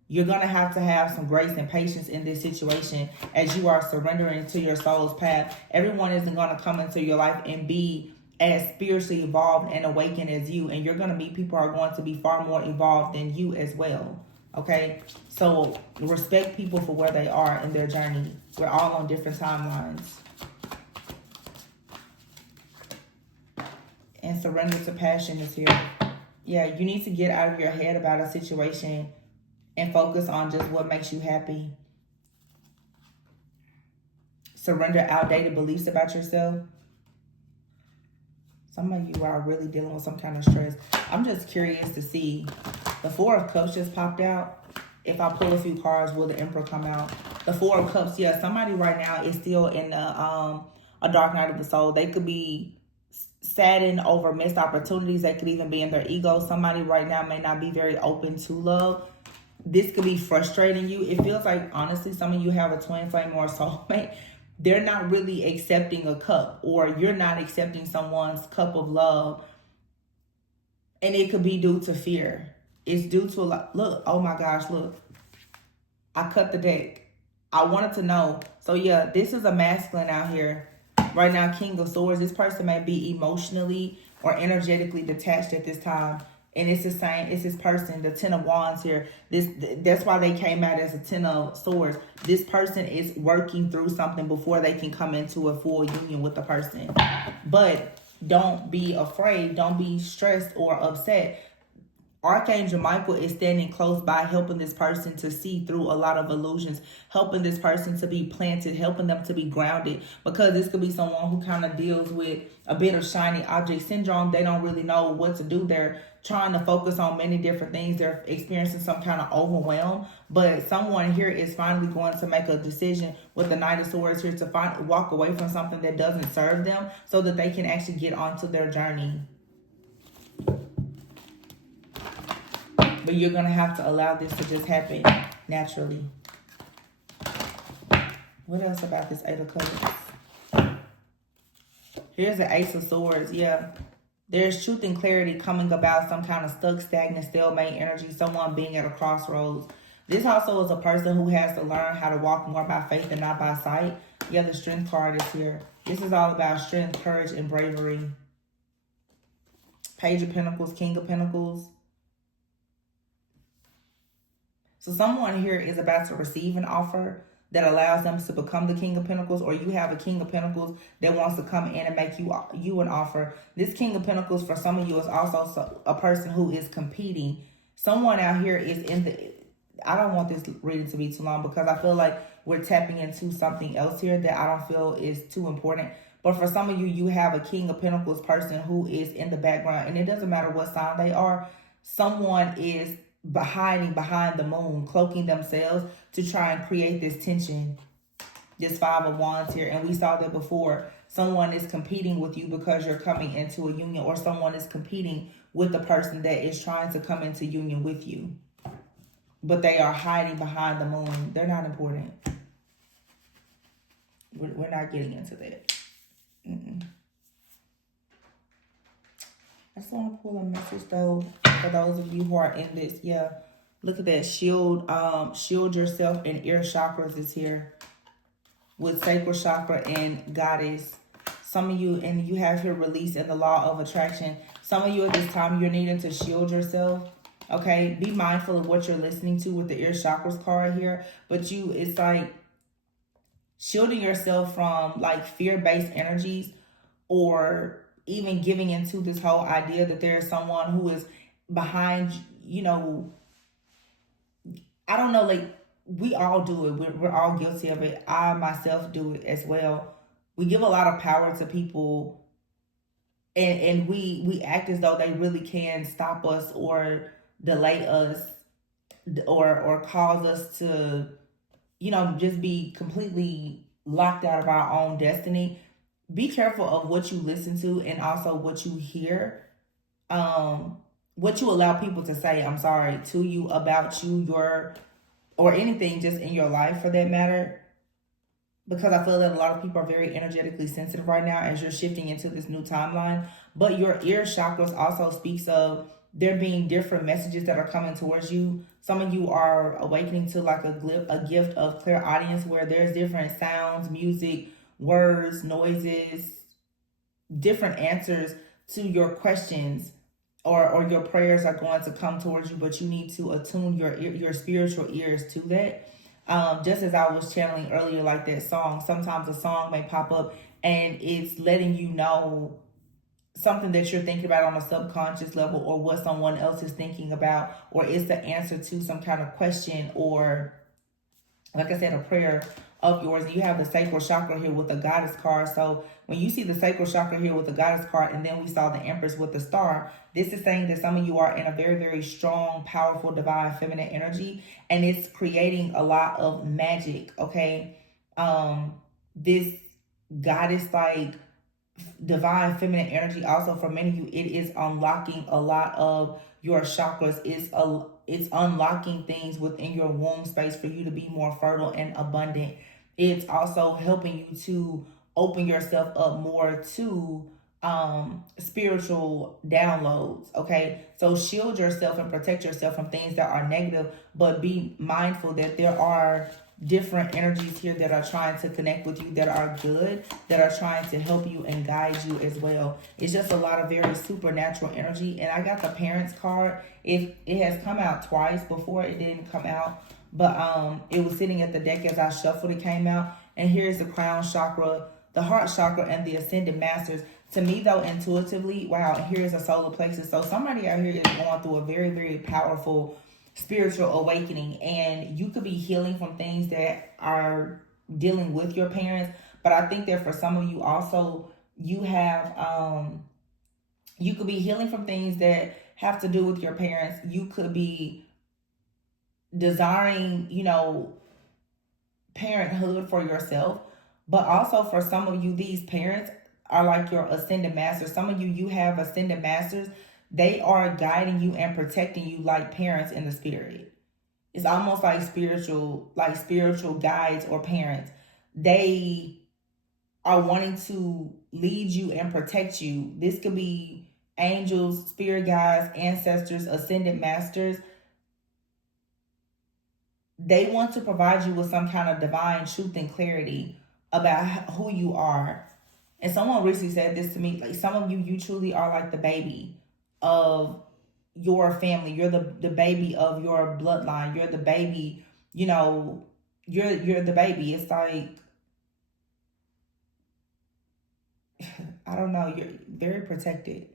You're going to have some grace and patience in this situation as you are surrendering to your soul's path. Everyone isn't going to come into your life and be as spiritually evolved and awakened as you. And you're going to meet people who are going to be far more evolved than you as well. Okay? So respect people for where they are in their journey. We're all on different timelines. And surrender to passion is here. Yeah, you need to get out of your head about a situation and focus on just what makes you happy. Surrender outdated beliefs about yourself. Some of you are really dealing with some kind of stress. I'm just curious to see. The Four of Cups just popped out. If I pull a few cards, will the Emperor come out? The Four of Cups, yeah, somebody right now is still in a dark night of the soul. They could be saddened over missed opportunities. They could even be in their ego. Somebody right now may not be very open to love. This could be frustrating you. It feels like, honestly, some of you have a twin flame or a soulmate. They're not really accepting a cup, or you're not accepting someone's cup of love. And it could be due to fear. It's due to a lot. Look, oh my gosh, look. I cut the deck. I wanted to know. So yeah, this is a masculine out here. Right now, King of Swords. This person may be emotionally or energetically detached at this time. And it's the same, it's this person, the Ten of Wands here. That's why they came out as a Ten of Swords. This person is working through something before they can come into a full union with the person. But don't be afraid. Don't be stressed or upset. Archangel Michael is standing close by, helping this person to see through a lot of illusions, helping this person to be planted, helping them to be grounded, because this could be someone who kind of deals with a bit of shiny object syndrome. They don't really know what to do. They're trying to focus on many different things. They're experiencing some kind of overwhelm, but someone here is finally going to make a decision with the Knight of Swords here to walk away from something that doesn't serve them so that they can actually get onto their journey. But you're going to have to allow this to just happen naturally. What else about this Eight of Cups? Here's the Ace of Swords. Yeah. There's truth and clarity coming about some kind of stuck, stagnant, stalemate energy. Someone being at a crossroads. This also is a person who has to learn how to walk more by faith and not by sight. Yeah, the Strength card is here. This is all about strength, courage, and bravery. Page of Pentacles, King of Pentacles. So someone here is about to receive an offer that allows them to become the King of Pentacles, or you have a King of Pentacles that wants to come in and make you an offer. This King of Pentacles for some of you is also a person who is competing. Someone out here is in the... I don't want this reading to be too long because I feel like we're tapping into something else here that I don't feel is too important. But for some of you, you have a King of Pentacles person who is in the background, and it doesn't matter what sign they are. Someone is hiding behind the moon, cloaking themselves to try and create this tension. This Five of Wands here, and we saw that before. Someone is competing with you because you're coming into a union, or someone is competing with the person that is trying to come into union with you. But they are hiding behind the moon. They're not important. We're not getting into that. I just want to pull a message though for those of you who are in this. Yeah. Look at that. Shield yourself, and ear chakras is here with sacral chakra and goddess. Some of you, and you have here release in the law of attraction. Some of you at this time, you're needing to shield yourself. Okay, be mindful of what you're listening to with the ear chakras card here. But it's like shielding yourself from like fear-based energies, or even giving into this whole idea that there's someone who is behind, you know, I don't know, like we all do it. We're all guilty of it. I myself do it as well. We give a lot of power to people, and we act as though they really can stop us or delay us, or cause us to, you know, just be completely locked out of our own destiny. Be careful of what you listen to, and also what you hear, what you allow people to say, I'm sorry, to you, about you, or anything just in your life for that matter. Because I feel that a lot of people are very energetically sensitive right now as you're shifting into this new timeline. But your ear chakras also speaks of there being different messages that are coming towards you. Some of you are awakening to like a gift of clairaudience, where there's different sounds, music, words, noises, different answers to your questions, or your prayers are going to come towards you, but you need to attune your spiritual ears to that. Just as I was channeling earlier, like that song, sometimes a song may pop up and it's letting you know something that you're thinking about on a subconscious level, or what someone else is thinking about, or it's the answer to some kind of question, or like I said, a prayer of yours. And you have the sacral chakra here with the goddess card. So when you see the sacral chakra here with the goddess card, and then we saw the empress with the star, this is saying that some of you are in a very, very strong, powerful, divine feminine energy, and it's creating a lot of magic. Okay. This goddess like divine feminine energy, also for many of you, it is unlocking a lot of your chakras. It's unlocking things within your womb space for you to be more fertile and abundant. It's also helping you to open yourself up more to spiritual downloads. Okay, so shield yourself and protect yourself from things that are negative, but be mindful that there are different energies here that are trying to connect with you, that are good, that are trying to help you and guide you as well. It's just a lot of very supernatural energy. And I got the parents card. It has come out twice. Before it didn't come out, but it was sitting at the deck as I shuffled, it came out. And here's the crown chakra, the heart chakra, and the ascended masters. To me though, intuitively, wow, here's a solar plexus. So somebody out here is going through a very, very powerful spiritual awakening, and you could be healing from things that are dealing with your parents. But I think that for some of you also, you have you could be healing from things that have to do with your parents. You could be desiring, you know, parenthood for yourself. But also for some of you, these parents are like your ascended masters. Some of you, you have ascended masters. They are guiding you and protecting you like parents in the spirit. It's almost like spiritual guides or parents. They are wanting to lead you and protect you. This could be angels, spirit guides, ancestors, ascended masters. They want to provide you with some kind of divine truth and clarity about who you are. And someone recently said this to me, like some of you, you truly are like the baby of your family. You're the baby of your bloodline. You're the baby, you know, you're the baby. It's like, I don't know, you're very protected.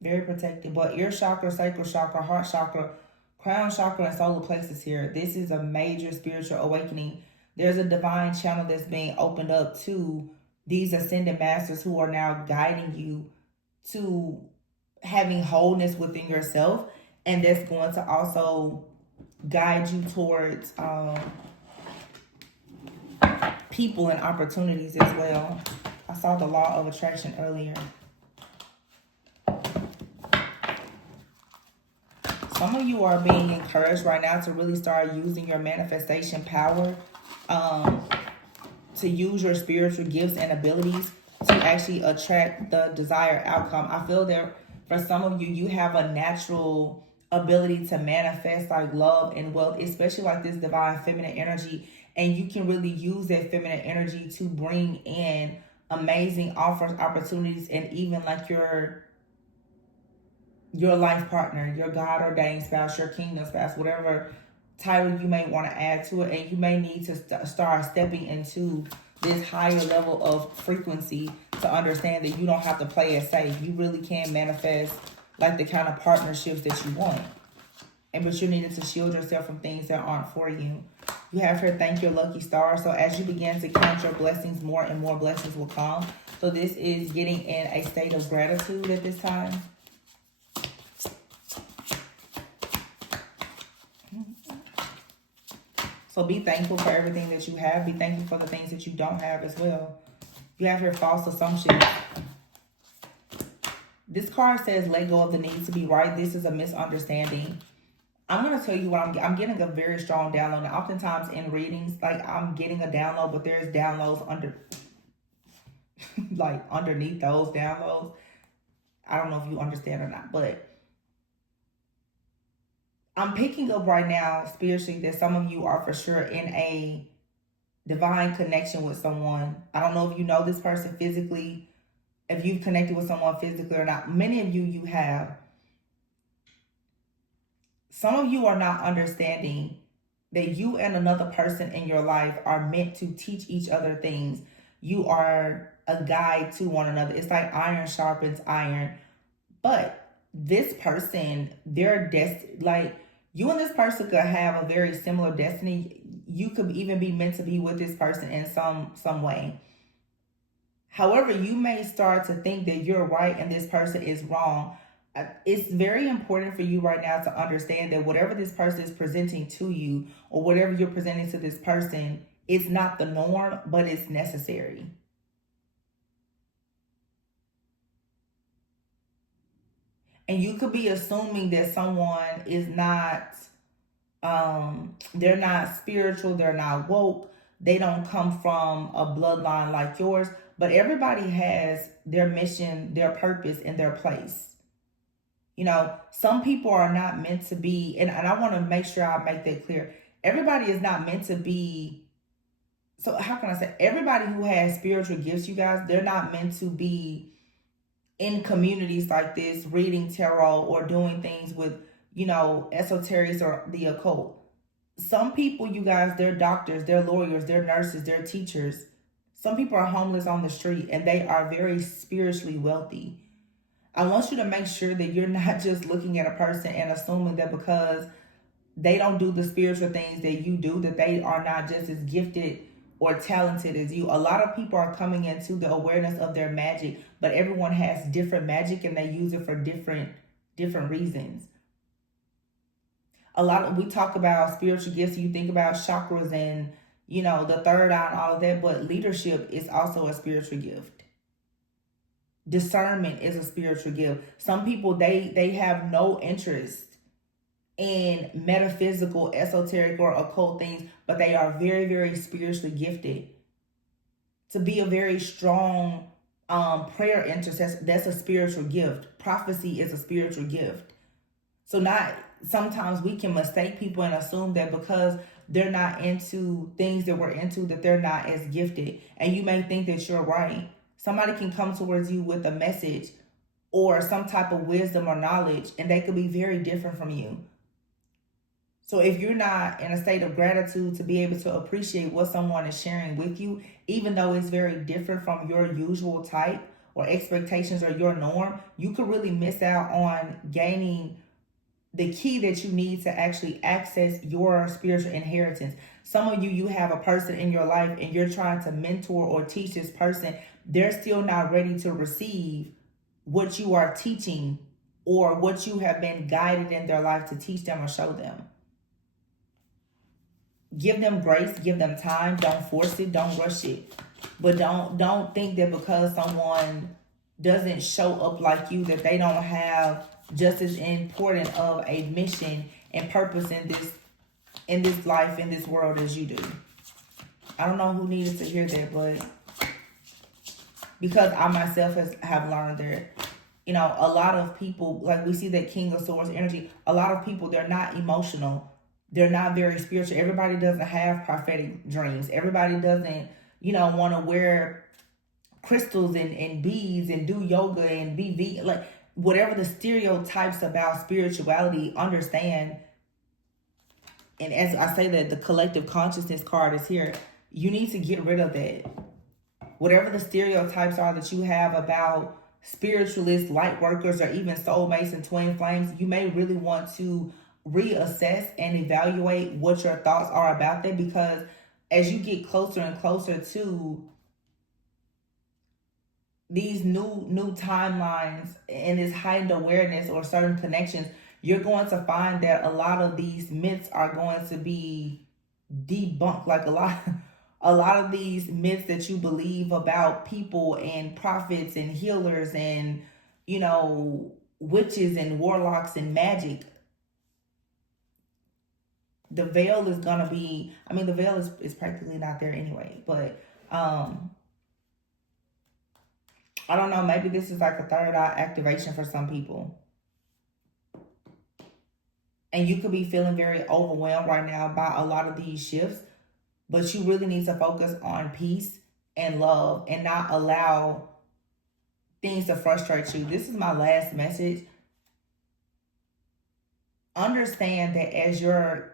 Very protected. But ear chakra, sacral chakra, heart chakra, crown chakra, and solar plexus here. This is a major spiritual awakening. There's a divine channel that's being opened up to these ascended masters who are now guiding you to having wholeness within yourself, and that's going to also guide you towards people and opportunities as well. I saw the law of attraction earlier. Some of you are being encouraged right now to really start using your manifestation power, to use your spiritual gifts and abilities to actually attract the desired outcome. I feel that for some of you, you have a natural ability to manifest like love and wealth, especially like this divine feminine energy. And you can really use that feminine energy to bring in amazing offers, opportunities, and even like your life partner, your God ordained spouse, your kingdom spouse, whatever title you may want to add to it. And you may need to start stepping into this higher level of frequency to understand that you don't have to play it safe. You really can manifest like the kind of partnerships that you want. But you needed to shield yourself from things that aren't for you. You have here, thank your lucky star. So as you begin to count your blessings, more and more blessings will come. So this is getting in a state of gratitude at this time. So be thankful for everything that you have. Be thankful for the things that you don't have as well. You have here false assumptions. This card says let go of the need to be right. This is a misunderstanding. I'm going to tell you what I'm getting a very strong download. Now, oftentimes in readings, like I'm getting a download, but there's downloads underneath those downloads. I don't know if you understand or not, but I'm picking up right now spiritually that some of you are for sure in a divine connection with someone. I don't know if you know this person physically, if you've connected with someone physically or not. Many of you have. Some of you are not understanding that you and another person in your life are meant to teach each other things. You are a guide to one another. It's like iron sharpens iron. But this person, like you and this person could have a very similar destiny. You could even be meant to be with this person in some way. However, you may start to think that you're right and this person is wrong. It's very important for you right now to understand that whatever this person is presenting to you or whatever you're presenting to this person, it's not the norm, but it's necessary. And you could be assuming that someone is not, they're not spiritual, they're not woke, they don't come from a bloodline like yours, but everybody has their mission, their purpose, and their place. You know, some people are not meant to be, and I want to make sure I make that clear. Everybody is not meant to be, so how can I say, everybody who has spiritual gifts, you guys, they're not meant to be in communities like this, reading tarot or doing things with, you know, esoterics or the occult. Some people, you guys, they're doctors, they're lawyers, they're nurses, they're teachers. Some people are homeless on the street and they are very spiritually wealthy. I want you to make sure that you're not just looking at a person and assuming that because they don't do the spiritual things that you do, that they are not just as gifted or talented as you. A lot of people are coming into the awareness of their magic, but everyone has different magic and they use it for different reasons. We talk about spiritual gifts, you think about chakras and, you know, the third eye and all of that, but leadership is also a spiritual gift. Discernment is a spiritual gift. Some people, they have no interest in metaphysical, esoteric, or occult things, but they are very, very spiritually gifted. To be a very strong prayer intercessor, that's a spiritual gift. Prophecy is a spiritual gift. So sometimes we can mistake people and assume that because they're not into things that we're into, that they're not as gifted. And you may think that you're right. Somebody can come towards you with a message or some type of wisdom or knowledge, and they could be very different from you. So if you're not in a state of gratitude to be able to appreciate what someone is sharing with you, even though it's very different from your usual type or expectations or your norm, you could really miss out on gaining the key that you need to actually access your spiritual inheritance. Some of you have a person in your life and you're trying to mentor or teach this person. They're still not ready to receive what you are teaching or what you have been guided in their life to teach them or show them. Give them grace, give them time, don't force it, don't rush it. But don't think that because someone doesn't show up like you that they don't have just as important of a mission and purpose in this life, in this world as you do. I don't know who needed to hear that, but because I myself have learned that You know, a lot of people, like we see that King of Swords energy, a lot of people, they're not emotional. They're not very spiritual. Everybody doesn't have prophetic dreams. Everybody doesn't, you know, want to wear crystals and beads and do yoga and be vegan. Like, whatever the stereotypes about spirituality, understand. And as I say that, the collective consciousness card is here. You need to get rid of that. Whatever the stereotypes are that you have about spiritualists, light workers, or even soulmates and twin flames, you may really want to reassess and evaluate what your thoughts are about that, because as you get closer and closer to these new timelines and this heightened awareness or certain connections, you're going to find that a lot of these myths are going to be debunked. Like a lot of these myths that you believe about people and prophets and healers and, you know, witches and warlocks and magic, the veil is gonna be, I mean, the veil is practically not there anyway, but I don't know, maybe this is like a third eye activation for some people. And you could be feeling very overwhelmed right now by a lot of these shifts, but you really need to focus on peace and love and not allow things to frustrate you. This is my last message. Understand that as your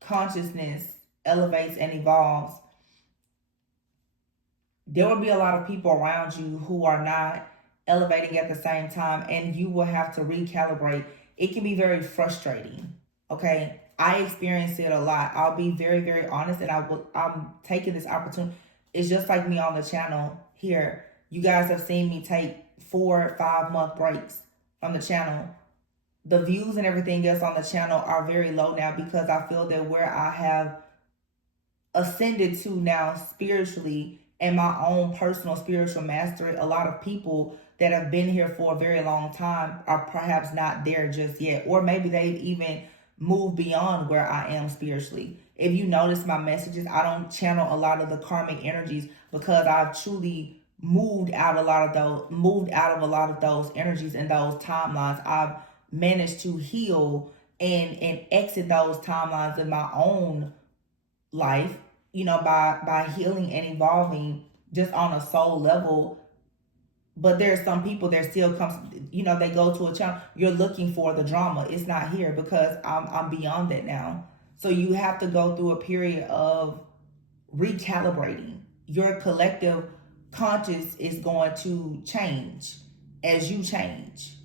consciousness elevates and evolves, there will be a lot of people around you who are not elevating at the same time, and you will have to recalibrate. It can be very frustrating, okay? I experience it a lot. I'll be very, very honest, and I'm taking this opportunity. It's just like me on the channel here. You guys have seen me take 4 or 5 month breaks from the channel. The views and everything else on the channel are very low now, because I feel that where I have ascended to now spiritually and my own personal spiritual mastery, a lot of people that have been here for a very long time are perhaps not there just yet, or maybe they've even moved beyond where I am spiritually. If you notice my messages, I don't channel a lot of the karmic energies, because I've truly moved out of a lot of those energies and those timelines. I've managed to heal and exit those timelines in my own life, you know, by healing and evolving just on a soul level. But there's some people that still comes, you know, they go to a channel, you're looking for the drama. It's not here, because I'm beyond that now. So you have to go through a period of recalibrating. Your collective conscious is going to change as you change.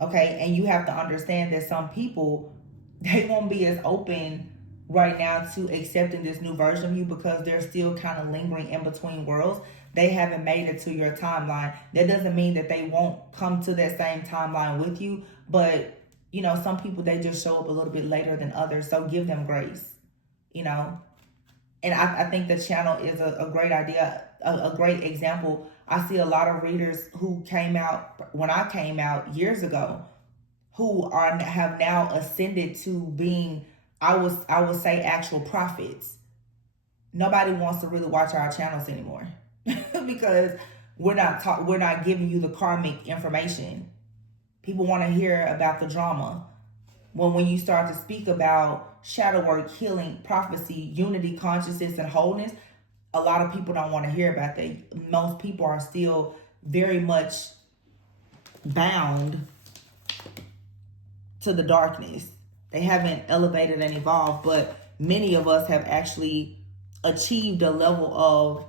Okay, and you have to understand that some people, they won't be as open right now to accepting this new version of you, because they're still kind of lingering in between worlds. They haven't made it to your timeline. That doesn't mean that they won't come to that same timeline with you, but you know, some people, they just show up a little bit later than others, so give them grace, you know. And I think the channel is a great idea, a great example. I see a lot of readers who came out when I came out years ago, who have now ascended to being, I would say, actual prophets. Nobody wants to really watch our channels anymore because we're not giving you the karmic information. People want to hear about the drama. When you start to speak about shadow work, healing, prophecy, unity, consciousness, and wholeness, a lot of people don't want to hear about that. Most people are still very much bound to the darkness. They haven't elevated and evolved, but many of us have actually achieved a level of,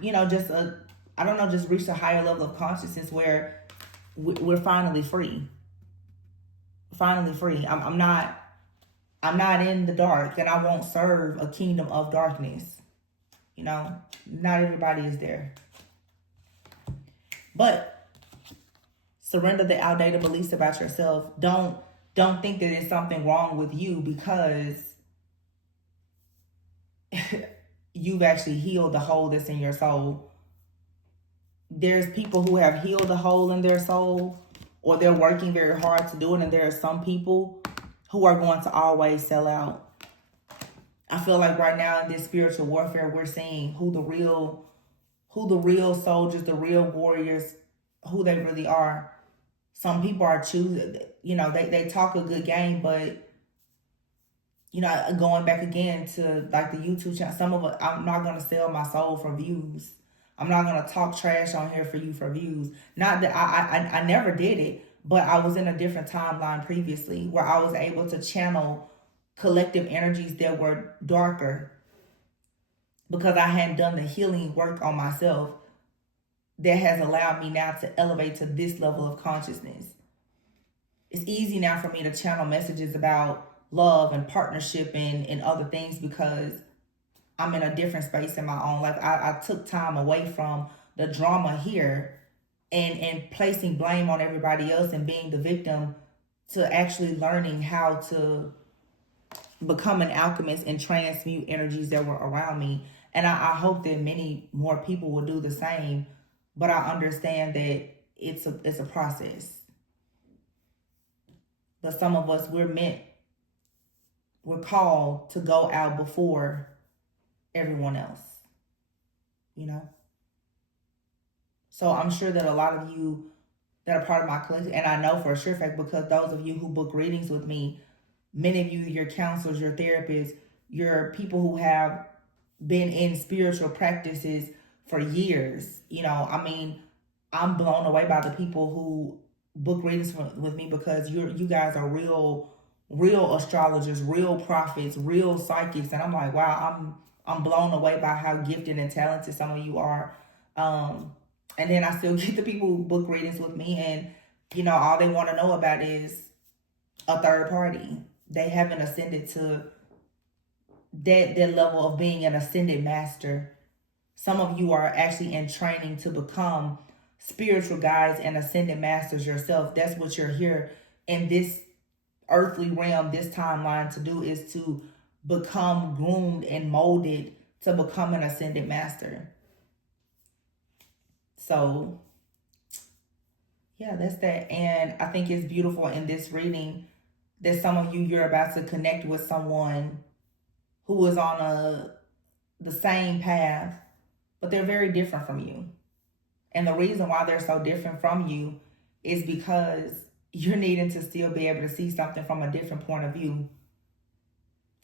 you know, just reached a higher level of consciousness where we're finally free. Finally free. I'm not in the dark, and I won't serve a kingdom of darkness. You know, not everybody is there. But surrender the outdated beliefs about yourself. Don't think that there's something wrong with you because you've actually healed the hole that's in your soul. There's people who have healed the hole in their soul, or they're working very hard to do it, and there are some people who are going to always sell out. I feel like right now in this spiritual warfare, we're seeing who the real who the real soldiers, the real warriors, who they really are. Some people are choosing, they talk a good game, but going back again to like the YouTube channel, some of it, I'm not going to sell my soul for views. I'm not going to talk trash on here for you for views. Not that I never did it, but I was in a different timeline previously where I was able to channel collective energies that were darker because I hadn't done the healing work on myself that has allowed me now to elevate to this level of consciousness. It's easy now for me to channel messages about love and partnership and other things because I'm in a different space in my own life. I took time away from the drama here and placing blame on everybody else and being the victim to actually learning how to become an alchemist and transmute energies that were around me. And I hope that many more people will do the same. But I understand that it's a process. But some of us, we're called to go out before everyone else, So I'm sure that a lot of you that are part of my collective, and I know for a sure fact because those of you who book readings with me, many of you, your counselors, your therapists, your people who have been in spiritual practices for years, I'm blown away by the people who book readings with me because you guys are real astrologers, real prophets, real psychics, and I'm like, wow, I'm blown away by how gifted and talented some of you are. And then I still get the people who book readings with me, and all they want to know about is a third party. They haven't ascended to that level of being an ascended master. Some of you are actually in training to become spiritual guides and ascended masters yourself. That's what you're here in this earthly realm, this timeline to do, is to become groomed and molded to become an ascended master. So yeah, that's that. And I think it's beautiful in this reading that some of you, you're about to connect with someone who is on the same path, but they're very different from you. And the reason why they're so different from you is because you're needing to still be able to see something from a different point of view,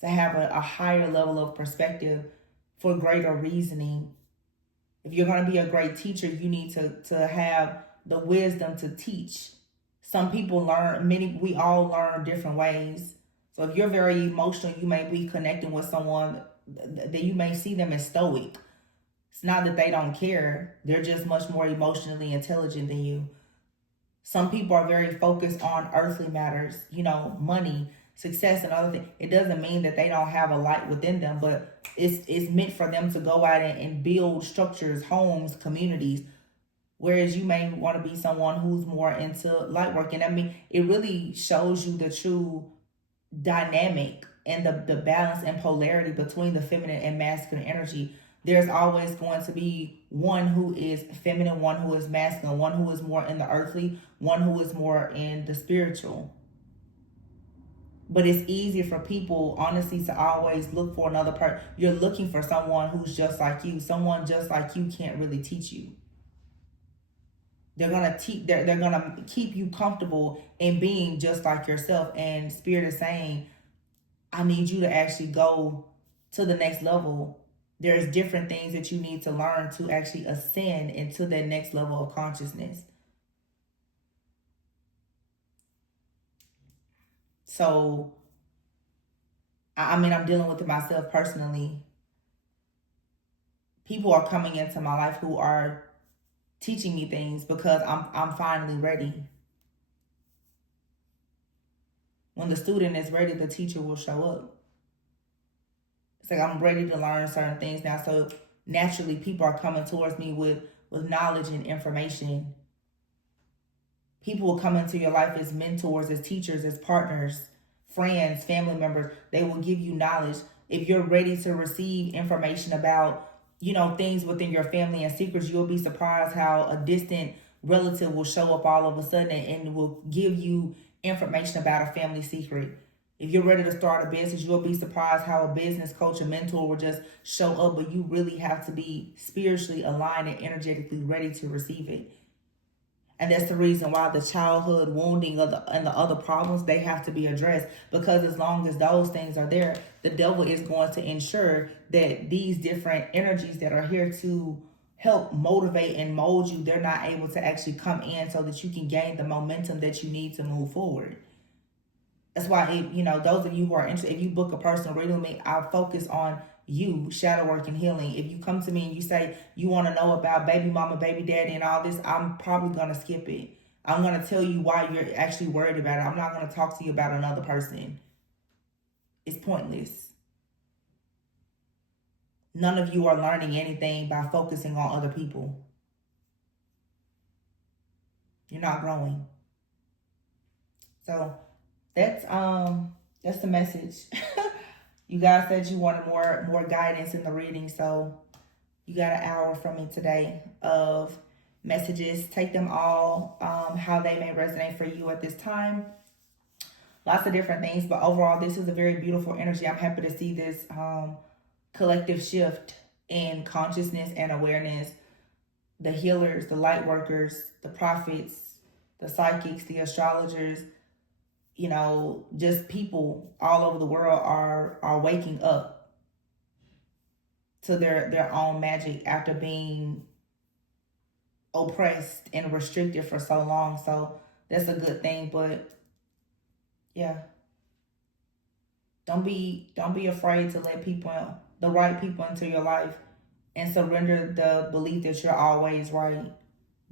to have a higher level of perspective for greater reasoning. If you're going to be a great teacher, you need to have the wisdom to teach. Some people we all learn different ways. So if you're very emotional, you may be connecting with someone that you may see them as stoic. It's not that they don't care. They're just much more emotionally intelligent than you. Some people are very focused on earthly matters, money, success, and other things. It doesn't mean that they don't have a light within them, but it's meant for them to go out and build structures, homes, communities. Whereas you may want to be someone who's more into light work. And it really shows you the true dynamic and the balance and polarity between the feminine and masculine energy. There's always going to be one who is feminine, one who is masculine, one who is more in the earthly, one who is more in the spiritual. But it's easy for people, honestly, to always look for another person. You're looking for someone who's just like you. Someone just like you can't really teach you. They're gonna keep you comfortable in being just like yourself. And Spirit is saying, I need you to actually go to the next level. There's different things that you need to learn to actually ascend into that next level of consciousness. So, I'm dealing with it myself personally. People are coming into my life who are teaching me things because I'm finally ready. When the student is ready, the teacher will show up. It's like I'm ready to learn certain things now. So naturally, people are coming towards me with knowledge and information. People will come into your life as mentors, as teachers, as partners, friends, family members. They will give you knowledge. If you're ready to receive information about, things within your family and secrets, you'll be surprised how a distant relative will show up all of a sudden and will give you information about a family secret. If you're ready to start a business, you'll be surprised how a business coach or mentor will just show up, but you really have to be spiritually aligned and energetically ready to receive it. And that's the reason why the childhood wounding and the other problems, they have to be addressed. Because as long as those things are there, the devil is going to ensure that these different energies that are here to help motivate and mold you, they're not able to actually come in so that you can gain the momentum that you need to move forward. That's why, those of you who are interested, if you book a personal reading with me, I'll focus on you, shadow work and healing. If you come to me and you say you want to know about baby mama, baby daddy, and all this, I'm probably going to skip it. I'm going to tell you why you're actually worried about it. I'm not going to talk to you about another person. It's pointless. None of you are learning anything by focusing on other people. You're not growing. So that's the message. You guys said you wanted more guidance in the reading, so you got an hour from me today of messages. Take them all how they may resonate for you at this time. Lots of different things, but overall, this is a very beautiful energy. I'm happy to see this collective shift in consciousness and awareness. The healers, the light workers, the prophets, the psychics, the astrologers, just people all over the world are waking up to their own magic after being oppressed and restricted for so long. So that's a good thing. But yeah, don't be afraid to let the right people into your life and surrender the belief that you're always right.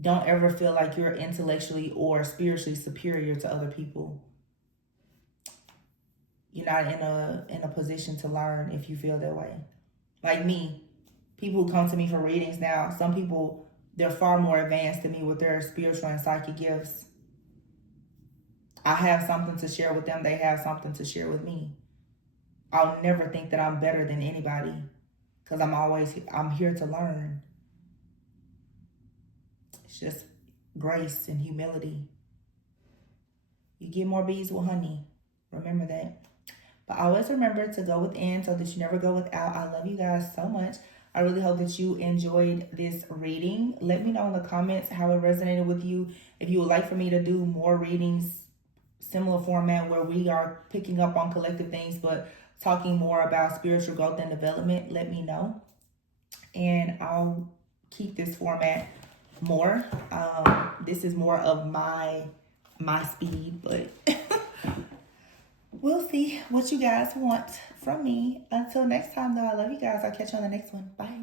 Don't ever feel like you're intellectually or spiritually superior to other people. You're not in a position to learn if you feel that way. Like me, people who come to me for readings now, some people, they're far more advanced than me with their spiritual and psychic gifts. I have something to share with them. They have something to share with me. I'll never think that I'm better than anybody because I'm here to learn. It's just grace and humility. You get more bees with honey. Remember that. But always remember to go within so that you never go without. I love you guys so much. I really hope that you enjoyed this reading. Let me know in the comments how it resonated with you. If you would like for me to do more readings, similar format where we are picking up on collective things, but talking more about spiritual growth and development, let me know. And I'll keep this format more. This is more of my speed, but we'll see what you guys want from me. Until next time, though, I love you guys. I'll catch you on the next one. Bye.